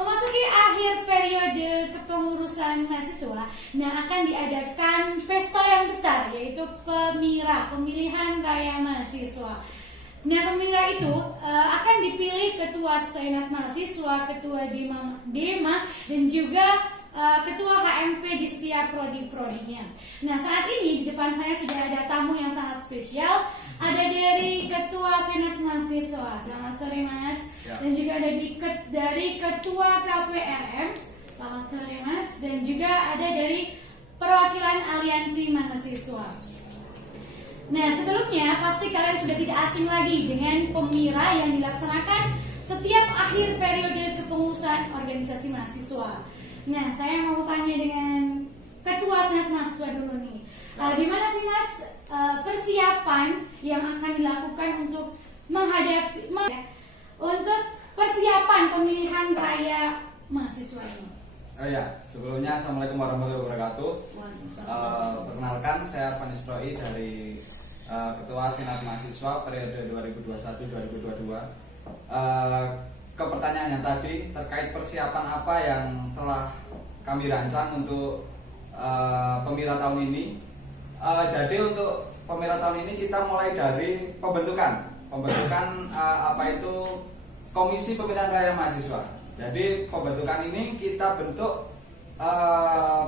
Memasuki akhir periode kepengurusan mahasiswa, nah akan diadakan pesta yang besar yaitu pemilihan raya mahasiswa. Nah, pemilihan itu akan dipilih ketua senat mahasiswa, ketua Dema dan juga ketua HMP di setiap prodi-prodinya. Nah, saat ini di depan saya sudah ada tamu yang sangat spesial. Ada dari ketua senat mahasiswa. Selamat sore Mas. Ya. Dan juga ada dari ketua KPRM. Selamat sore Mas. Dan juga ada dari perwakilan aliansi mahasiswa. Nah, sebelumnya pasti kalian sudah tidak asing lagi dengan pemira yang dilaksanakan setiap akhir periode kepengurusan organisasi mahasiswa. Nah, saya mau tanya dengan ketua senat mahasiswa dulu nih. Di mana sih Mas persiapan yang akan dilakukan untuk untuk persiapan pemilihan raya mahasiswa ini? Oh ya, sebelumnya Assalamualaikum warahmatullahi wabarakatuh. Perkenalkan, saya Arfan Isroi dari Ketua Senat Mahasiswa periode 2021-2022. Ke pertanyaan yang tadi terkait persiapan apa yang telah kami rancang untuk pemilihan tahun ini. Jadi untuk pemilihan tahun ini kita mulai dari pembentukan apa itu Komisi Pemilihan Raya Mahasiswa. Jadi pembentukan ini kita bentuk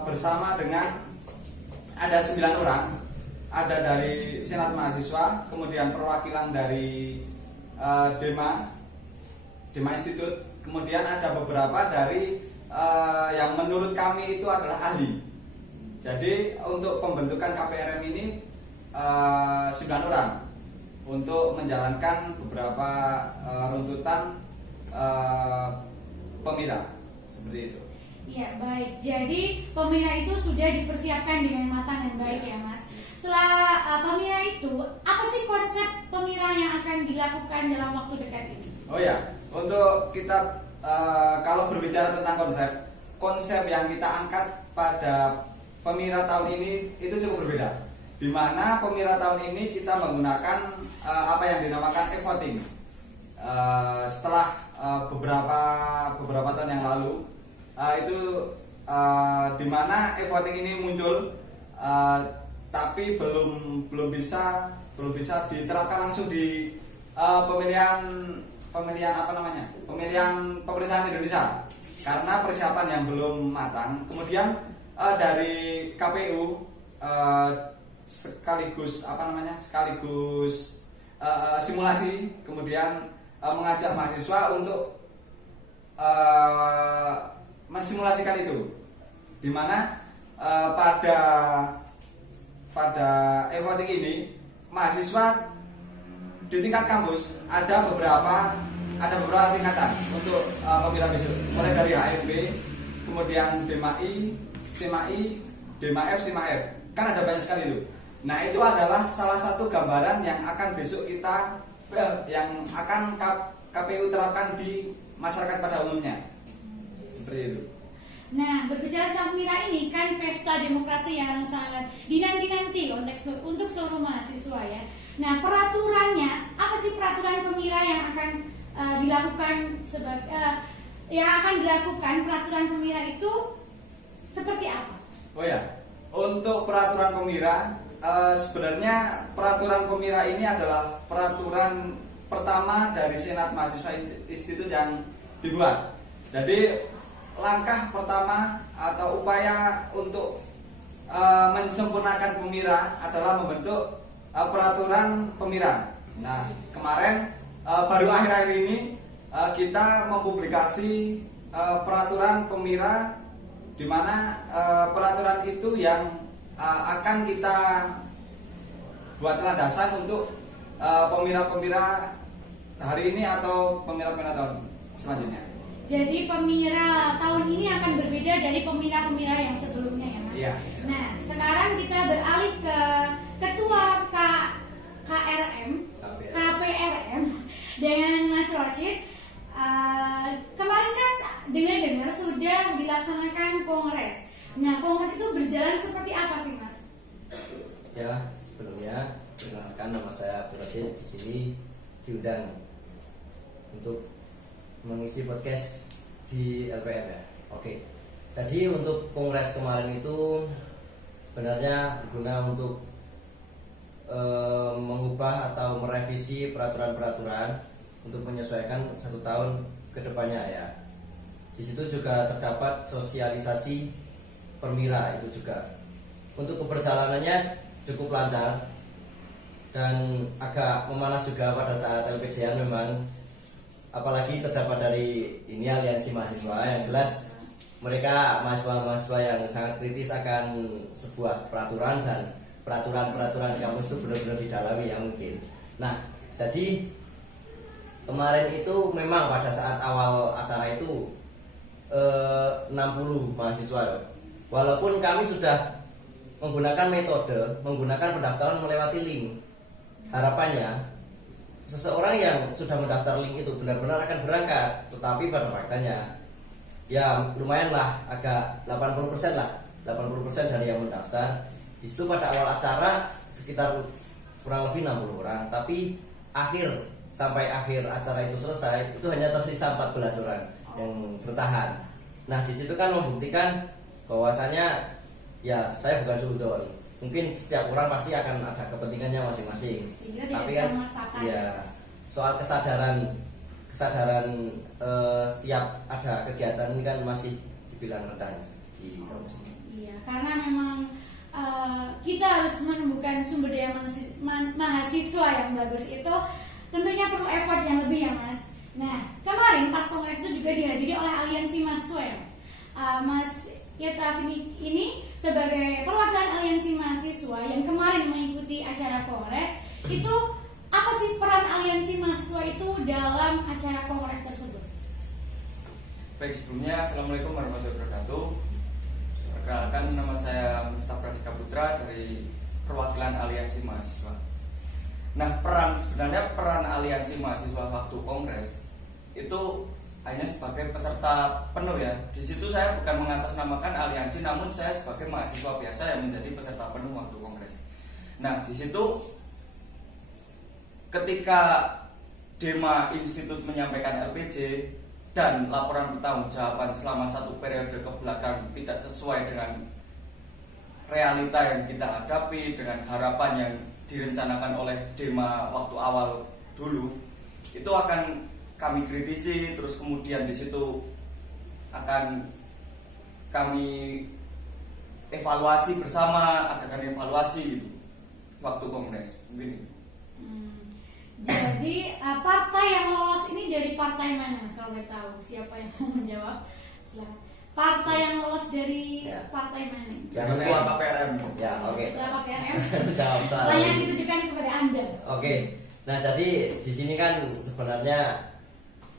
bersama dengan ada 9 orang, ada dari Senat Mahasiswa, kemudian perwakilan dari Dema Institute, kemudian ada beberapa dari yang menurut kami itu adalah ahli. Jadi untuk pembentukan KPRM ini 9 orang untuk menjalankan beberapa runtutan pemira seperti itu. Iya, baik. Jadi pemira itu sudah dipersiapkan dengan matang dan baik ya Mas. Setelah pemira itu, apa sih konsep pemira yang akan dilakukan dalam waktu dekat ini? Oh ya, untuk kita kalau berbicara tentang konsep yang kita angkat pada pemira tahun ini itu cukup berbeda. Di mana pemira tahun ini kita menggunakan apa yang dinamakan e-voting. Setelah beberapa tahun yang lalu itu di mana e-voting ini muncul, tapi belum bisa diterapkan langsung di pemilihan pemerintahan Indonesia karena persiapan yang belum matang. Kemudian dari KPU sekaligus simulasi, kemudian mengajak mahasiswa untuk mensimulasikan itu, di mana pada e-voting ini mahasiswa di tingkat kampus ada beberapa tingkatan untuk pemilihan besok, mulai dari HMB, kemudian DMAI, SIMAI, DMAF, SIMAF, kan ada banyak sekali itu. Nah, itu adalah salah satu gambaran yang akan besok kita yang akan KPU terapkan di masyarakat pada umumnya. Seperti itu. Nah, berbicara tentang pemira ini kan pesta demokrasi yang sangat dinanti-nanti untuk seluruh mahasiswa ya. Nah, peraturannya, apa sih peraturan pemira yang akan dilakukan peraturan pemira itu seperti apa? Oh ya, untuk peraturan pemira, sebenarnya peraturan pemira ini adalah peraturan pertama dari Senat Mahasiswa Institut yang dibuat. Jadi langkah pertama atau upaya untuk mensempurnakan pemira adalah membentuk peraturan pemira. Nah, kemarin baru akhir-akhir ini kita mempublikasi peraturan pemira, di mana peraturan itu yang akan kita buat landasan untuk pemira-pemira hari ini atau pemira-pemira tahun selanjutnya. Jadi pemira tahun ini akan berbeda dari pemira-pemira yang sebelumnya ya Mas? Iya. Nah, sekarang kita beralih ke ketua KPRM dengan Mas Rosyid. Kemarin kan dengar sudah dilaksanakan kongres. Nah, kongres itu berjalan seperti apa sih Mas? Ya, sebelumnya perkenalkan, nama saya Rosyid. Di sini diundang untuk mengisi podcast di LPM ya. Oke. Jadi untuk kongres kemarin itu benarnya berguna untuk mengubah atau merevisi peraturan-peraturan untuk menyesuaikan 1 tahun ke depannya ya. Di situ juga terdapat sosialisasi permira itu juga. Untuk keberjalanannya cukup lancar dan agak memanas juga pada saat LPJ-an memang, apalagi terdapat dari ini aliansi mahasiswa yang jelas mereka mahasiswa-mahasiswa yang sangat kritis akan sebuah peraturan dan peraturan-peraturan di kampus itu benar-benar didalami ya mungkin. Nah, jadi kemarin itu memang pada saat awal acara itu 60 mahasiswa. Walaupun kami sudah menggunakan menggunakan pendaftaran melewati link. Harapannya seseorang yang sudah mendaftar link itu benar-benar akan berangkat, tetapi pada faktanya ya lumayan lah, agak 80% lah, 80% dari yang mendaftar. Di situ pada awal acara sekitar kurang lebih 60 orang, tapi sampai akhir acara itu selesai itu hanya tersisa 14 orang yang bertahan. Nah, di situ kan membuktikan bahwasanya ya saya bukan suudon. Mungkin setiap orang pasti akan ada kepentingannya masing-masing. Tapi kan ya soal kesadaran setiap ada kegiatan ini kan masih dibilang rendah di kampus ini. Iya, karena memang kita harus menemukan sumber daya mahasiswa yang bagus itu tentunya perlu effort yang lebih ya Mas. Nah, kemarin pas kongres itu juga dihadiri oleh aliansi mahasiswa ya Mas Yeta ini sebagai perwakilan aliansi mahasiswa yang kemarin mengikuti acara kongres, itu apa sih peran aliansi mahasiswa itu dalam acara kongres tersebut? Baik, sebelumnya Assalamualaikum warahmatullahi wabarakatuh. Perkenalkan, nama saya Miftah Pradika Putra dari perwakilan aliansi mahasiswa. Nah, sebenarnya peran aliansi mahasiswa waktu kongres itu hanya sebagai peserta penuh ya. Di situ saya bukan mengatasnamakan aliansi, namun saya sebagai mahasiswa biasa yang menjadi peserta penuh waktu kongres. Nah, di situ ketika Dema Institut menyampaikan LPJ dan laporan pertanggungjawaban selama 1 periode ke belakang tidak sesuai dengan realita yang kita hadapi, dengan harapan yang direncanakan oleh Dema waktu awal dulu, itu akan kami kritisi. Terus kemudian di situ akan kami evaluasi bersama, adakan evaluasi gitu waktu kongres begini. Jadi partai yang lolos ini dari partai mana Mas, kalau boleh tahu? Siapa yang mau menjawab? Silakan. Partai yang lolos dari partai mana? Ketua KPRM. Ya, oke. Ketua KPRM. Jawab. Pertanyaan ditujukan kepada Anda. Oke. Nah, jadi di sini kan sebenarnya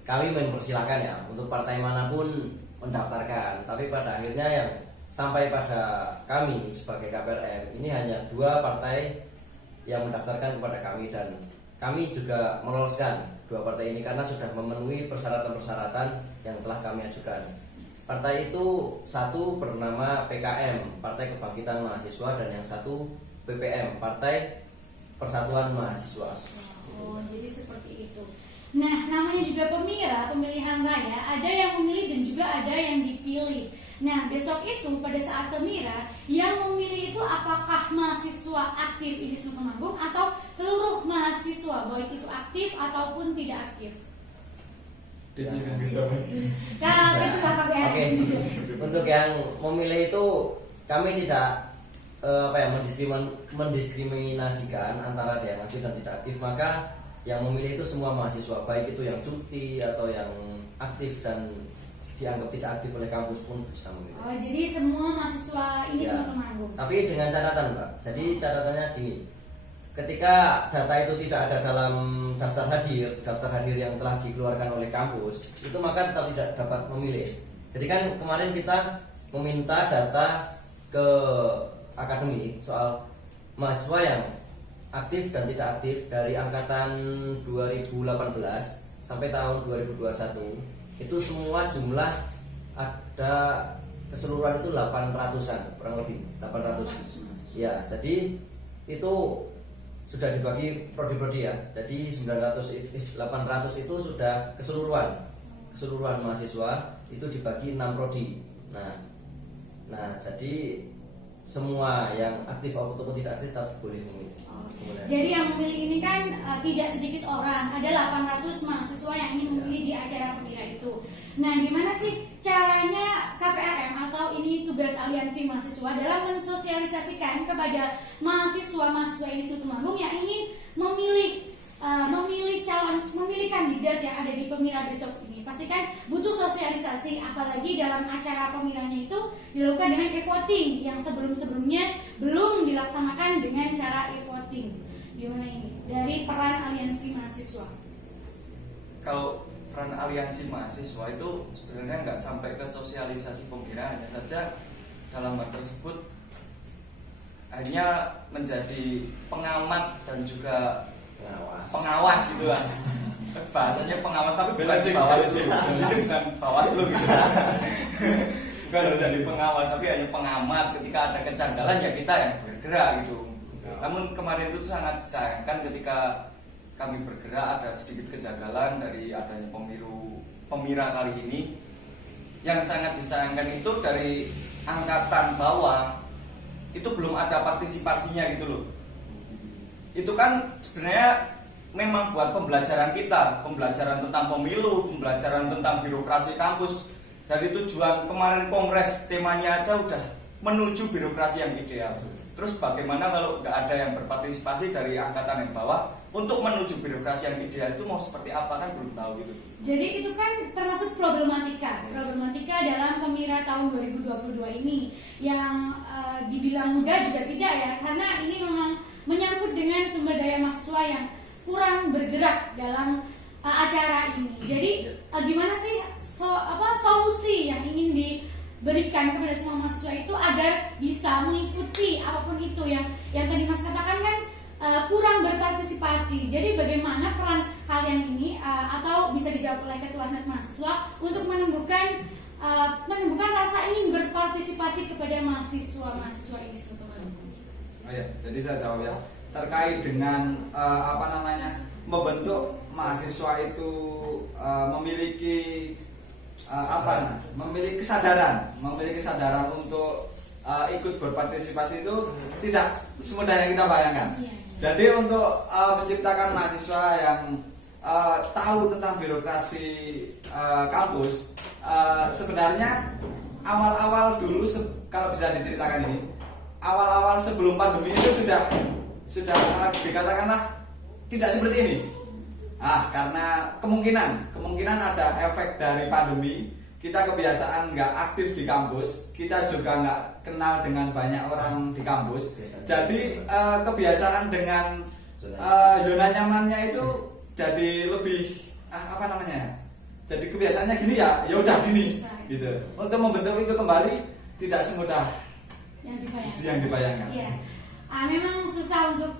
kami mempersilahkan ya untuk partai manapun mendaftarkan, tapi pada akhirnya yang sampai pada kami sebagai KPRM ini hanya 2 partai yang mendaftarkan kepada kami, dan kami juga meloloskan 2 partai ini karena sudah memenuhi persyaratan-persyaratan yang telah kami ajukan. Partai itu satu bernama PKM, Partai Kebangkitan Mahasiswa, dan yang satu PPM, Partai Persatuan Mahasiswa. Oh, jadi seperti itu. Nah, namanya juga pemilihan raya, ada yang memilih dan juga ada yang dipilih. Nah, besok itu pada saat pemira, yang memilih itu apakah mahasiswa aktif ini Temanggung atau seluruh mahasiswa, baik itu aktif ataupun tidak aktif? Nah, itu KPRM. Oke. Untuk yang memilih itu kami tidak mendiskriminasikan antara yang aktif dan tidak aktif, maka yang memilih itu semua mahasiswa, baik itu yang cuti atau yang aktif dan dianggap tidak aktif oleh kampus pun bisa memilih. Oh, jadi semua mahasiswa ini semua Temanggung. Tapi dengan catatan, Mbak. Jadi catatannya gini. Ketika data itu tidak ada dalam daftar hadir yang telah dikeluarkan oleh kampus, itu maka tetap tidak dapat memilih. Jadi kan kemarin kita meminta data ke akademi soal mahasiswa yang aktif dan tidak aktif dari angkatan 2018 sampai tahun 2021. Itu semua jumlah ada keseluruhan itu 800-an, kurang lebih 800. Ya, jadi itu sudah dibagi prodi-prodi ya. Jadi 800 itu sudah keseluruhan mahasiswa itu dibagi 6 prodi. Nah, jadi semua yang aktif ataupun tidak aktif tetap boleh memilih. Jadi yang memilih ini kan tidak sedikit orang, ada 800 mahasiswa yang ingin memilih di acara Pemira itu. Nah, gimana sih caranya KPRM atau ini tugas aliansi mahasiswa dalam mensosialisasikan kepada mahasiswa Institut Temanggung yang ingin memilih kandidat yang ada di Pemira besok ini? Pastikan butuh sosialisasi, apalagi dalam acara Pemiranya itu dilakukan dengan e-voting yang sebelum-sebelumnya belum dilaksanakan dengan cara e-voting. Gimana ini dari peran aliansi mahasiswa? Kalau peran aliansi mahasiswa itu sebenarnya nggak sampai ke sosialisasi Pemira, hanya saja dalam hal tersebut hanya menjadi pengamat dan juga pengawas gitu lah. Bahasanya pengawas tapi bukan bukan Bawaslu gitu. Bukan menjadi pengawas tapi hanya pengamat. Ketika ada kejanggalan ya kita yang bergerak gitu. Namun kemarin itu sangat disayangkan ketika kami bergerak ada sedikit kejanggalan dari adanya Pemira kali ini. Yang sangat disayangkan itu dari angkatan bawah itu belum ada partisipasinya gitu loh. Itu kan sebenarnya memang buat pembelajaran kita, pembelajaran tentang pemilu, pembelajaran tentang birokrasi kampus. Dari tujuan kemarin kongres temanya ada udah menuju birokrasi yang ideal. Terus bagaimana kalau nggak ada yang berpartisipasi dari angkatan yang bawah untuk menuju birokrasi yang ideal itu mau seperti apa kan belum tahu gitu. Jadi itu kan termasuk problematika dalam Pemira tahun 2022 ini yang dibilang mudah juga tidak ya, karena ini memang menyangkut dengan sumber daya mahasiswa yang kurang bergerak dalam acara ini. Jadi gimana sih solusi yang ingin diberikan kepada semua mahasiswa itu agar bisa mengikuti apapun itu yang tadi Mas katakan kan kurang berpartisipasi. Jadi bagaimana peran kalian ini atau bisa dijawab oleh Ketua Senat Mahasiswa untuk menumbuhkan rasa ingin berpartisipasi kepada mahasiswa ini sebetulnya? Oh ya, jadi saya jawab ya. Terkait dengan membentuk mahasiswa itu memiliki kesadaran untuk ikut berpartisipasi itu tidak semudah yang kita bayangkan. Jadi untuk menciptakan mahasiswa yang tahu tentang birokrasi kampus, sebenarnya awal-awal dulu kalau bisa diceritakan ini, awal-awal sebelum pandemi itu sudah dikatakanlah tidak seperti ini. Karena kemungkinan ada efek dari pandemi, kita kebiasaan nggak aktif di kampus, kita juga nggak kenal dengan banyak orang di kampus. Jadi kebiasaan dengan zona nyamannya itu jadi lebih jadi kebiasaannya gini ya udah gini gitu. Untuk membentuk itu kembali tidak semudah yang dibayangkan. Iya. Memang susah untuk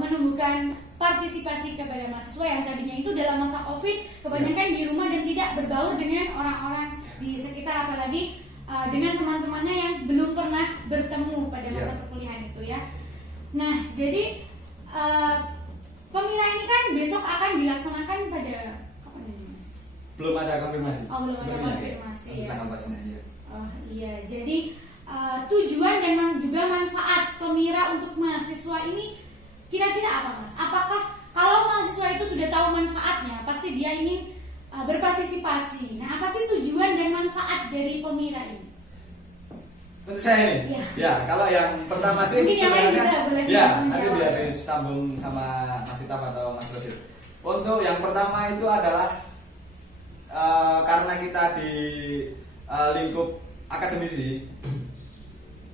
menumbuhkan partisipasi kepada mahasiswa yang tadinya itu dalam masa Covid kebanyakan di rumah dan tidak berbaur dengan orang-orang di sekitar, apalagi dengan teman-temannya yang belum pernah bertemu pada masa perkuliahan itu ya. Nah, jadi Pemira ini kan besok akan dilaksanakan pada kapan ini? Belum ada konfirmasi. Belum ada konfirmasi ya. Tentang kampusnya, iya. Iya, jadi tujuan dan juga manfaat Pemira untuk mahasiswa ini kira-kira apa Mas? Apakah kalau mahasiswa itu sudah tahu manfaatnya, pasti dia ingin berpartisipasi. Nah, apa sih tujuan dan manfaat dari Pemira ini? Untuk saya ini, ya kalau yang pertama sih mungkin yang lain bisa boleh nanti biar disambung sama Mas Itaf atau Mas Rosid. Untuk yang pertama itu adalah karena kita di lingkup akademisi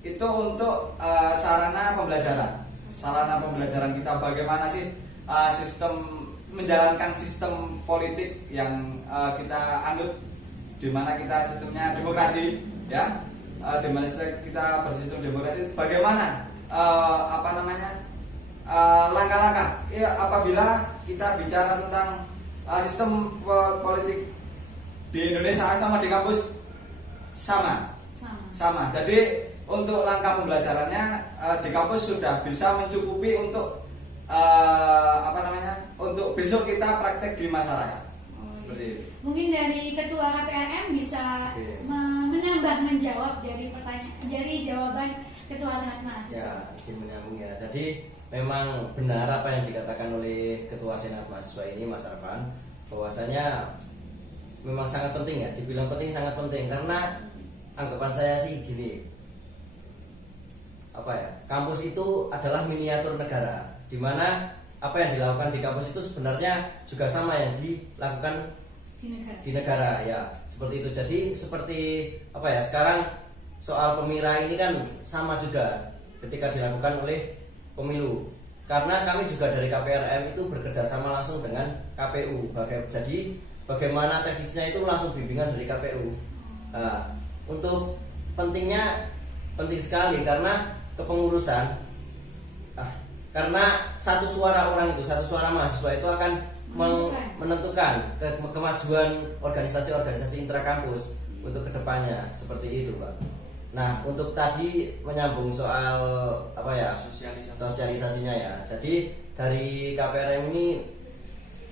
itu untuk sarana pembelajaran kita bagaimana sih menjalankan sistem politik yang kita anut, di mana kita sistemnya demokrasi ya, di mana kita bersistem demokrasi, bagaimana langkah-langkah apabila kita bicara tentang sistem politik di Indonesia sama di kampus sama. Jadi untuk langkah pembelajarannya di kampus sudah bisa mencukupi untuk untuk besok kita praktek di masyarakat. Seperti itu. Mungkin dari Ketua KPRM bisa Oke. menambah menjawab dari pertanyaan dari jawaban Ketua Senat Mahasiswa. Ya, izin menyambung ya. Jadi memang benar apa yang dikatakan oleh Ketua Senat Mahasiswa ini, Mas Arfan, bahwasanya memang sangat penting ya. Dibilang penting, sangat penting karena anggapan saya sih gini. Apa ya? Kampus itu adalah miniatur negara, di mana apa yang dilakukan di kampus itu sebenarnya juga sama yang dilakukan Di negara. di negara ya, seperti itu. Jadi seperti apa ya, sekarang soal pemira ini kan sama juga ketika dilakukan oleh pemilu, karena kami juga dari KPRM itu bekerja sama langsung dengan KPU. Jadi bagaimana teknisnya itu langsung bimbingan dari KPU. Nah, untuk penting sekali karena kepengurusan, karena satu suara orang itu, satu suara mahasiswa itu akan menentukan kemajuan organisasi-organisasi intrakampus untuk kedepannya, seperti itu, Pak. Nah, untuk tadi menyambung soal apa ya, sosialisasinya ya. Jadi dari KPRM ini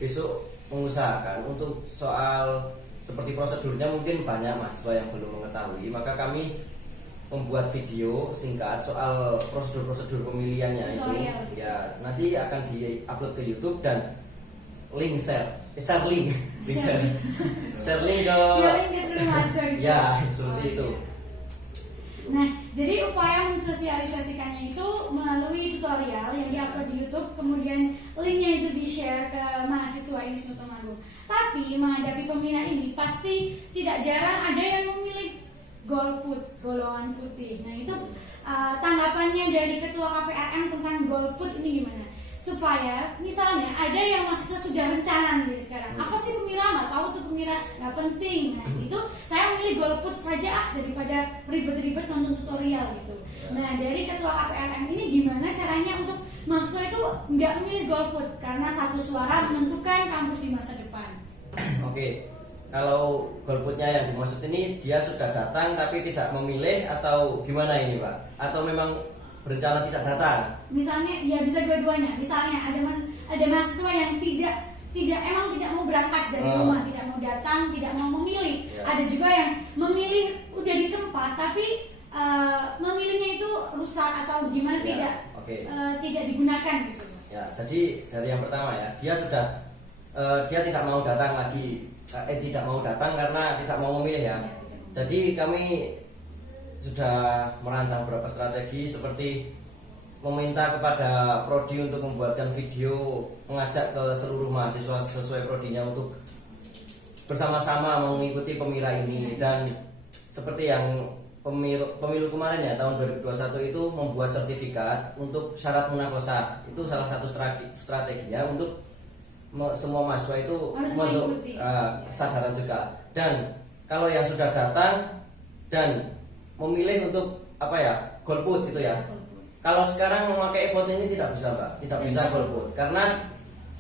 besok mengusahakan untuk soal seperti prosedurnya mungkin banyak mahasiswa yang belum mengetahui, maka kami membuat video singkat soal prosedur-prosedur pemilihannya itu. Ya, nanti akan di-upload ke YouTube dan link share link ke ya, seperti itu. Nah, jadi upaya mensosialisasikannya itu melalui tutorial yang diupload di YouTube, kemudian linknya itu di-share ke mahasiswa Institut Temanggung. Tapi menghadapi pemilihan ini pasti tidak jarang ada yang memilih golput, golongan putih. Nah, itu tanggapannya dari Ketua KPRM tentang golput ini gimana? Supaya misalnya ada yang mahasiswa sudah rencana dari sekarang, apa sih pemira, nggak tahu tuh pemira, nggak penting. Nah, itu saya memilih golput saja daripada ribet-ribet nonton tutorial gitu. Nah, dari Ketua KPRM ini gimana caranya untuk mahasiswa itu nggak memilih golput karena satu suara menentukan kampus di masa depan. Oke, kalau golputnya yang dimaksud ini dia sudah datang tapi tidak memilih atau gimana ini, Pak? Atau memang berencana tidak datang? Misalnya, ya bisa dua-duanya. Misalnya ada mahasiswa yang tidak mau berangkat dari rumah, tidak mau datang, tidak mau memilih. Ya. Ada juga yang memilih udah di tempat tapi memilihnya itu rusak atau gimana, Ya, oke. tidak digunakan gitu. Ya, jadi dari yang pertama ya, dia tidak mau datang lagi, tidak mau datang karena tidak mau memilih ya. Jadi kami sudah merancang beberapa strategi seperti meminta kepada prodi untuk membuatkan video mengajak ke seluruh mahasiswa sesuai prodinya untuk bersama-sama mengikuti pemira ini. Dan seperti yang pemilu kemarin ya, tahun 2021 itu membuat sertifikat untuk syarat munakosa. Itu salah satu strateginya untuk semua mahasiswa itu harus membentuk mengikuti. kesadaran juga. Dan kalau yang sudah datang dan memilih untuk apa ya, golput gitu ya. Kalau sekarang memakai e-vote ini tidak bisa, Mbak, tidak bisa golput karena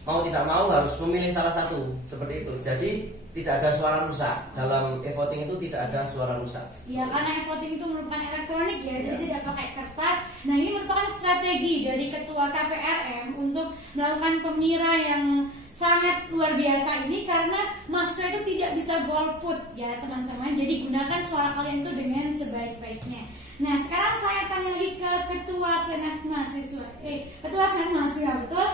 mau tidak mau harus memilih salah satu, seperti itu. Jadi tidak ada suara rusak dalam e-voting, itu tidak ada suara rusak. Ya, karena e-voting itu merupakan elektronik ya, jadi tidak pakai kertas. Nah, ini merupakan strategi dari Ketua KPRM untuk melakukan pemira yang sangat luar biasa ini karena mahasiswa itu tidak bisa golput ya teman-teman. Jadi gunakan suara kalian itu dengan sebaik-baiknya. Nah, sekarang saya tanya lagi ke Ketua Senat Mahasiswa. Ketua Senat Mahasiswa, betul?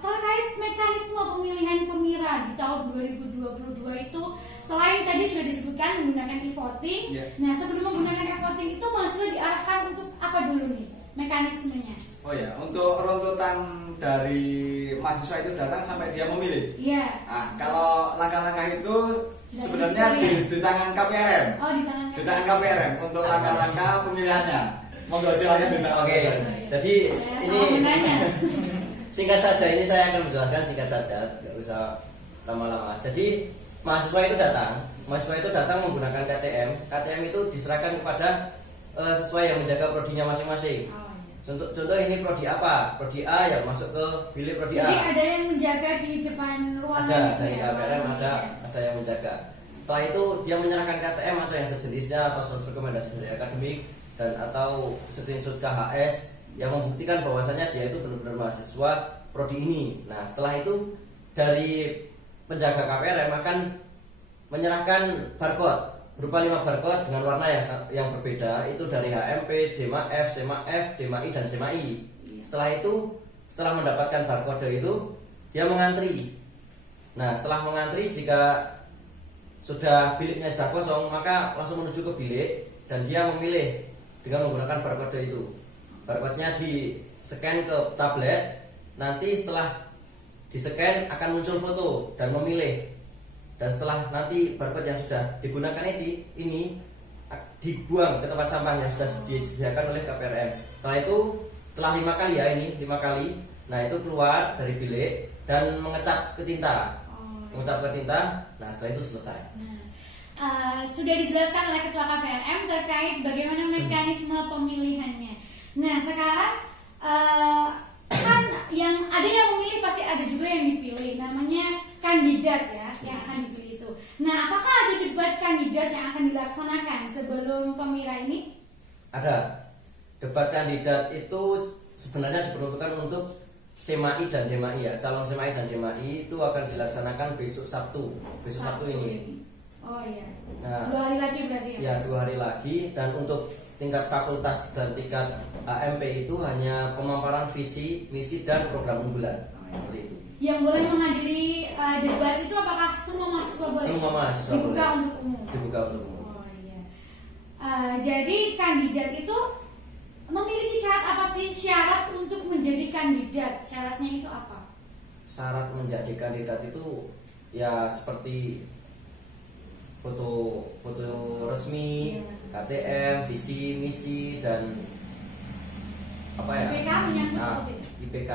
Terkait mekanisme pemilihan pemira di tahun 2022 itu, selain tadi sudah disebutkan menggunakan e-voting. Nah, sebelum menggunakan e-voting itu mahasiswa diarahkan untuk apa dulu nih mekanismenya? Oh ya, untuk runtutan dari mahasiswa itu datang sampai dia memilih. Iya. Nah, kalau langkah-langkah itu Sudah sebenarnya di tangan KPRM. Oh, di tangan Di tangan KPRM untuk langkah-langkah pemilihannya. Monggo silakan Bunda. Oke, jadi Saya ini salah menanya. singkat saja, ini saya akan menjelaskan singkat saja, nggak usah lama-lama. Jadi mahasiswa itu datang menggunakan KTM. KTM itu diserahkan kepada sesuai yang menjaga prodinya masing-masing. Oh, iya. Contoh ini prodi apa? Prodi A yang masuk ke bilik prodi A. Jadi ada yang menjaga di depan ruangan. Ada gitu dari ya, KPRM, ruangan, ada yang menjaga. Setelah itu dia menyerahkan KTM atau yang sejenisnya atau surat rekomendasi dari akademik dan atau screenshot KHS yang membuktikan bahwasanya dia itu benar-benar mahasiswa prodi ini. Nah, setelah itu dari penjaga KPRM akan menyerahkan barcode berupa 5 barcode dengan warna yang berbeda, itu dari HMP, DEMA F, SEMA F, DEMA I dan SEMA I. Setelah itu, setelah mendapatkan barcode itu, dia mengantri. Nah, setelah mengantri, jika sudah biliknya sudah kosong, maka langsung menuju ke bilik dan dia memilih dengan menggunakan barcode itu. Barcode-nya di-scan ke tablet, nanti setelah di-scan akan muncul foto dan memilih. Dan setelah nanti barcode yang sudah digunakan ini dibuang ke tempat sampah yang sudah disediakan oleh KPRM. Setelah itu, setelah 5 kali ya, ini 5 kali, nah itu keluar dari bilik dan mengecap ke tinta. Mengecap ke tinta, nah setelah itu selesai. Sudah dijelaskan oleh Ketua KPRM terkait bagaimana mekanisme pemilihannya. Nah, sekarang kan yang ada yang memilih pasti ada juga yang dipilih, namanya kandidat ya yang akan dipilih itu. Nah, apakah ada debat kandidat yang akan dilaksanakan sebelum pemira ini? Ada. Debat kandidat itu sebenarnya diperuntukkan untuk SEMA I dan DEMA I ya. Calon SEMA I dan DEMA I itu akan dilaksanakan besok Sabtu. Besok Sabtu ini. Oh iya. Nah, 2 hari lagi berarti ya? Ya, 2 hari lagi. Dan untuk tingkat fakultas dan tingkat AMP itu hanya pemaparan visi, misi dan program unggulan. Seperti itu. Yang boleh menghadiri debat itu apakah semua mahasiswa boleh? Semua mahasiswa dibuka boleh. untuk umum. Dibuka untuk umum. Oh iya. Jadi kandidat itu memiliki syarat apa sih? Syarat untuk menjadi kandidat, syaratnya itu apa? Syarat menjadi kandidat itu ya seperti foto resmi, Iya. KTM, visi, misi dan apa ya? IPK menyangkut Nah, itu. IPK.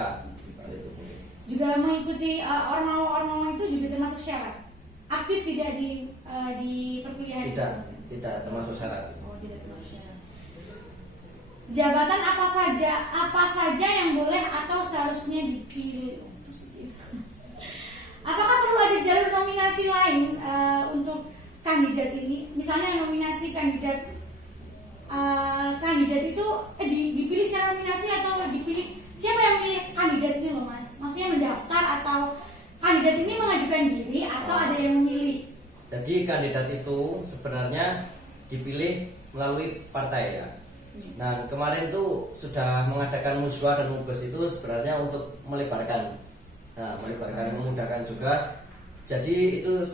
Juga mengikuti ormal itu juga termasuk syarat. Aktif tidak di perkuliahan itu? Tidak termasuk syarat. Oh, tidak termasuk syarat. Jabatan apa saja yang boleh atau seharusnya dipilih? Apakah perlu ada jalur nominasi lain untuk kandidat ini? Misalnya nominasi kandidat itu dipilih secara nominasi atau dipilih siapa yang pilih kandidat ini loh mas? Maksudnya mendaftar atau kandidat ini mengajukan diri atau ada yang memilih? Jadi kandidat itu sebenarnya dipilih melalui partai ya. Nah, kemarin tuh sudah mengadakan musyawarah dan mubes itu sebenarnya untuk melebarkan. Nah, memudahkan juga. Jadi itu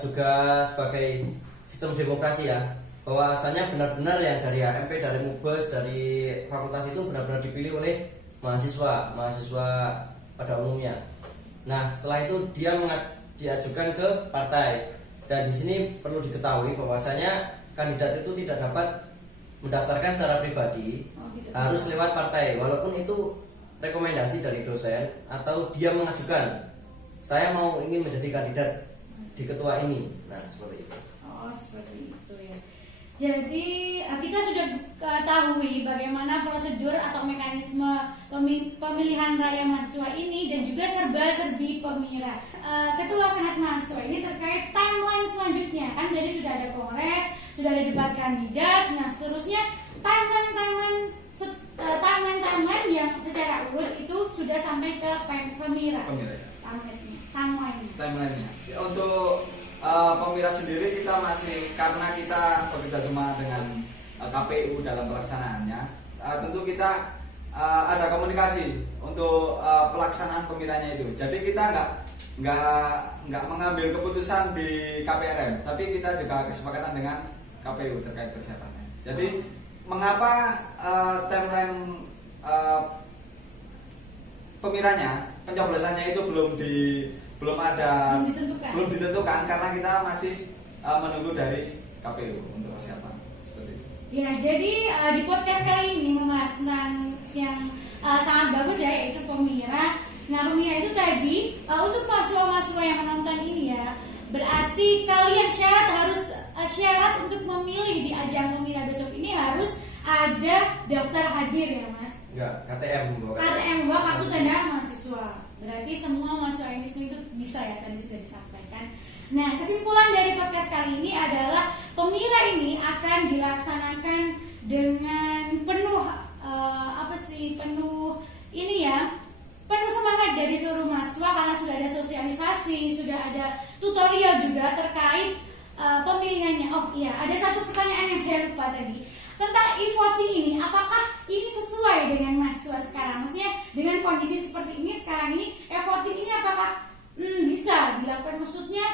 juga sebagai sistem demokrasi ya. Bahwasanya benar-benar yang dari HMP, dari mubes, dari fakultas itu benar-benar dipilih oleh mahasiswa pada umumnya. Nah, setelah itu dia diajukan ke partai. Dan di sini perlu diketahui bahwasanya kandidat itu tidak dapat mendaftarkan secara pribadi, harus lewat partai. Walaupun itu rekomendasi dari dosen atau dia mengajukan, saya mau ingin menjadi kandidat di ketua ini. Nah, seperti itu. Oh, seperti itu ya. Jadi kita sudah ketahui bagaimana prosedur atau mekanisme pemilihan raya mahasiswa ini dan juga serba-serbi pemira. Ketua Senat mahasiswa ini terkait timeline selanjutnya kan, jadi sudah ada kongres, sudah ada debat kandidat. Nah, seterusnya timeline yang secara urut itu sudah sampai ke pemira. Timeline-nya. Untuk pemira sendiri kita masih, karena kita bekerja sama dengan KPU dalam pelaksanaannya, tentu kita ada komunikasi untuk pelaksanaan pemiranya itu. Jadi kita nggak mengambil keputusan di KPRM, tapi kita juga kesepakatan dengan KPU terkait persiapannya. Jadi mengapa timeline pemiranya, pencoblosannya itu belum ditentukan karena kita masih menunggu dari KPU untuk persiapan seperti itu. Ya, jadi di podcast kali ini membahas tentang yang sangat bagus ya, yaitu pemira. Nah, pemira itu tadi untuk mahasiswa-mahasiswa yang menonton ini ya, berarti kalian syarat untuk memilih di ajang pemira besok ini harus ada daftar hadir ya mas? Enggak, KTM bawa kartu tanda mahasiswa. Berarti semua mahasiswa ini itu bisa ya, tadi sudah disampaikan. Nah, kesimpulan dari podcast kali ini adalah pemira ini akan dilaksanakan dengan penuh penuh semangat dari seluruh mahasiswa karena sudah ada sosialisasi, sudah ada tutorial juga terkait pemilihannya. Oh iya, ada satu pertanyaan yang saya lupa tadi tentang e-voting ini. Apakah ini sesuai dengan mahasiswa sekarang? Maksudnya dengan kondisi seperti ini sekarang ini, e-voting ini apakah bisa dilakukan? Maksudnya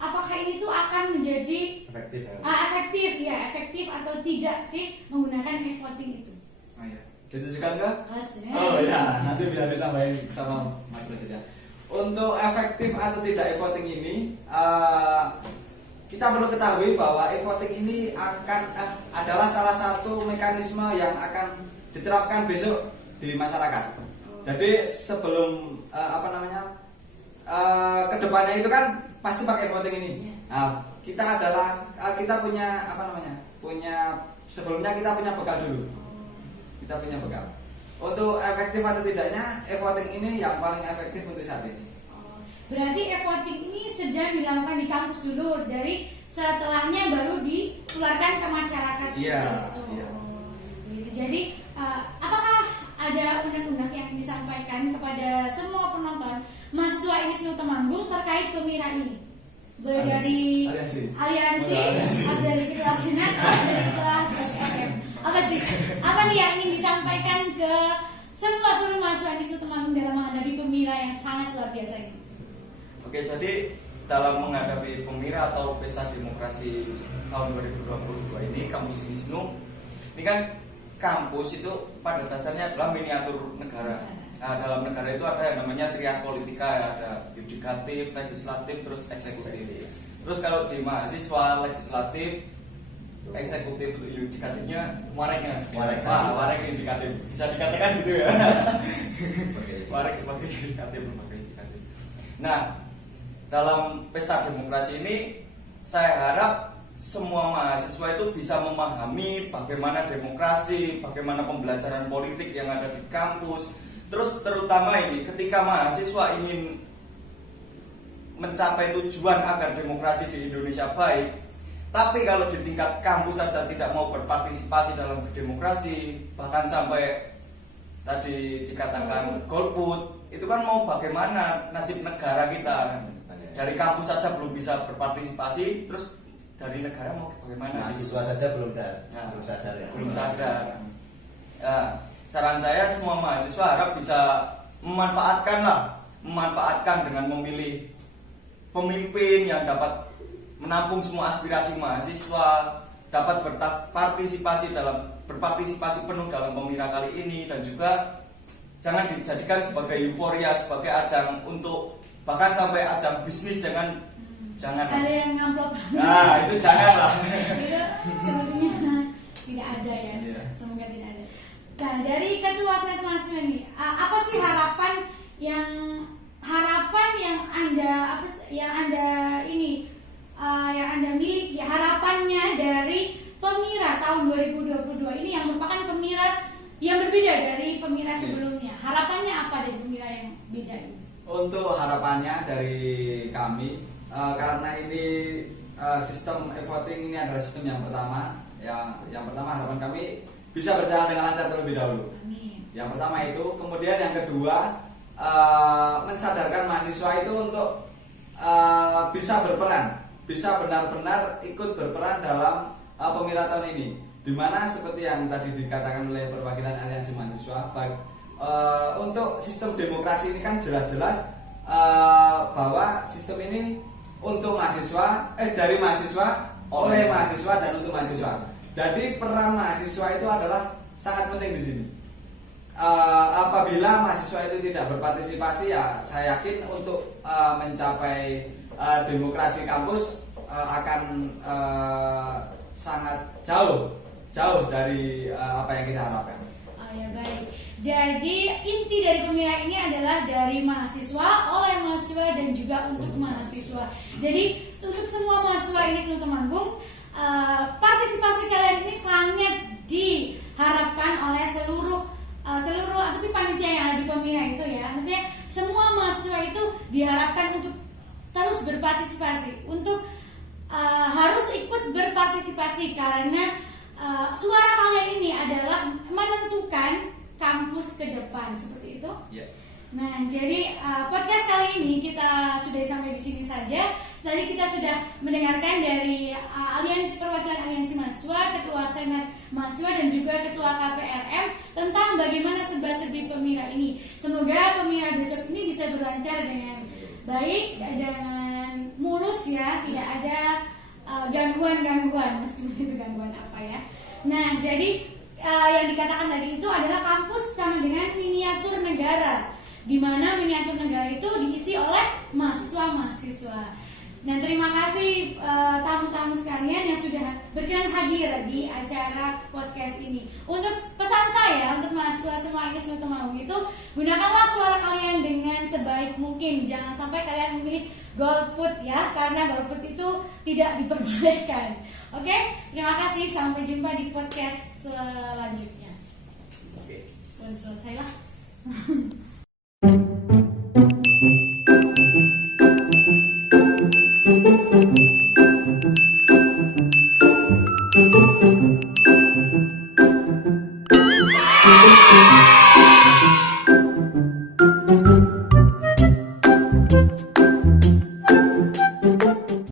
apakah ini tuh akan menjadi Efektif ya. efektif atau tidak sih menggunakan e-voting itu? Oh iya. Ditujukan ke? Pasti. Oh ya, nanti biar ditambahin sama Mas Presiden. Untuk efektif atau tidak e-voting ini, kita perlu ketahui bahwa e-voting ini adalah salah satu mekanisme yang akan diterapkan besok di masyarakat. Jadi sebelum kedepannya itu kan pasti pakai e-voting ini. Nah, kita punya sebelumnya kita punya bekal dulu. Kita punya bekal. Untuk efektif atau tidaknya, e-voting ini yang paling efektif untuk saat ini. Berarti e-voting ini sedang dilakukan di kampus dulu, dari setelahnya baru dikeluarkan ke masyarakat. Iya, seperti itu. iya. Gitu. Jadi apakah ada undang-undang yang disampaikan kepada semua penonton mahasiswa IMIS Temanggung terkait pemilihan ini? Boleh dari aliansi, atau dari ketua senat, atau dari ketua FM. Apa sih? Apa nih yang ingin disampaikan ke seluruh mahasiswa IMIS Temanggung dalam menghadapi pemilihan yang sangat luar biasa ini? Oke, jadi dalam menghadapi pemira atau pesta demokrasi tahun 2022 ini, kampus IMISNU ini kan kampus itu pada dasarnya adalah miniatur negara. Nah, dalam negara itu ada yang namanya trias politika, ada yudikatif, legislatif, terus eksekutif. Terus kalau di mahasiswa legislatif, eksekutif, yudikatifnya wareknya. Warek yudikatif. Bisa dikatakan gitu ya. Warek sebagai yudikatif, lembaga yudikatif. Nah, dalam pesta demokrasi ini saya harap semua mahasiswa itu bisa memahami bagaimana demokrasi, bagaimana pembelajaran politik yang ada di kampus. Terus terutama ini ketika mahasiswa ingin mencapai tujuan agar demokrasi di Indonesia baik, tapi kalau di tingkat kampus saja tidak mau berpartisipasi dalam berdemokrasi, bahkan sampai tadi dikatakan golput, itu kan mau bagaimana nasib negara kita? Dari kampus saja belum bisa berpartisipasi, terus dari negara mau bagaimana? Mahasiswa saja belum sadar ya. Belum sadar. Ya, saran saya semua mahasiswa harap bisa memanfaatkan dengan memilih pemimpin yang dapat menampung semua aspirasi mahasiswa, dapat berpartisipasi penuh dalam pemira kali ini, dan juga jangan dijadikan sebagai euforia, sebagai ajang untuk bahkan sampai ajang bisnis, jangan ada yang ngamplop. Nah, itu janganlah. Itu sebenarnya tidak ada ya. Iya. Semoga tidak ada. Nah, dari ketua senat mahasiswa ini, apa sih harapan yang anda miliki, harapannya dari pemira tahun 2022 ini yang merupakan pemira yang berbeda dari pemira sebelumnya? Harapannya apa dari pemira yang beda ini? Untuk harapannya dari kami, karena ini sistem e-voting ini adalah sistem yang pertama. Yang pertama harapan kami bisa berjalan dengan lancar terlebih dahulu. Amin. Yang pertama itu, kemudian yang kedua mensadarkan mahasiswa itu untuk bisa berperan, bisa benar-benar ikut berperan dalam pemilihan tahun ini. Dimana seperti yang tadi dikatakan oleh perwakilan aliansi mahasiswa, untuk sistem demokrasi ini kan jelas-jelas bahwa sistem ini untuk mahasiswa, dari mahasiswa, oleh mahasiswa, dan untuk mahasiswa. Jadi peran mahasiswa itu adalah sangat penting di sini. Apabila mahasiswa itu tidak berpartisipasi, ya saya yakin untuk mencapai demokrasi kampus akan sangat jauh dari apa yang kita harapkan. Oh ya, baik. Jadi inti dari pemilihan ini adalah dari mahasiswa, oleh mahasiswa, dan juga untuk mahasiswa. Jadi untuk semua mahasiswa ini seluruh Temanggung, partisipasi kalian ini sangat diharapkan oleh seluruh panitia yang ada di pemilihan itu ya. Maksudnya semua mahasiswa itu diharapkan untuk terus berpartisipasi, untuk harus ikut berpartisipasi, karena suara kalian ini adalah menentukan kampus ke depan, seperti itu. Yeah. Nah, jadi podcast kali ini kita sudah sampai di sini saja. Tadi kita sudah mendengarkan dari Aliansi Perwakilan Aliansi Mahasiswa, Ketua Senat Mahasiswa dan juga Ketua KPRM tentang bagaimana serba-serbi Pemira ini. Semoga Pemira besok ini bisa berlancar dengan baik dan mulus ya, tidak ada gangguan-gangguan, meskipun itu gangguan apa ya. Nah, jadi yang dikatakan tadi itu adalah kampus sama dengan miniatur negara, di mana miniatur negara itu diisi oleh mahasiswa-mahasiswa. Nah, terima kasih tamu-tamu sekalian yang sudah berkenan hadir di acara podcast ini. Untuk pesan saya untuk mahasiswa semua Agnes Nutomau itu, gunakanlah suara kalian dengan sebaik mungkin. Jangan sampai kalian memilih golput ya, karena golput itu tidak diperbolehkan. Oke, terima kasih. Sampai jumpa di podcast selanjutnya. Oke. Selesai lah. Thank you.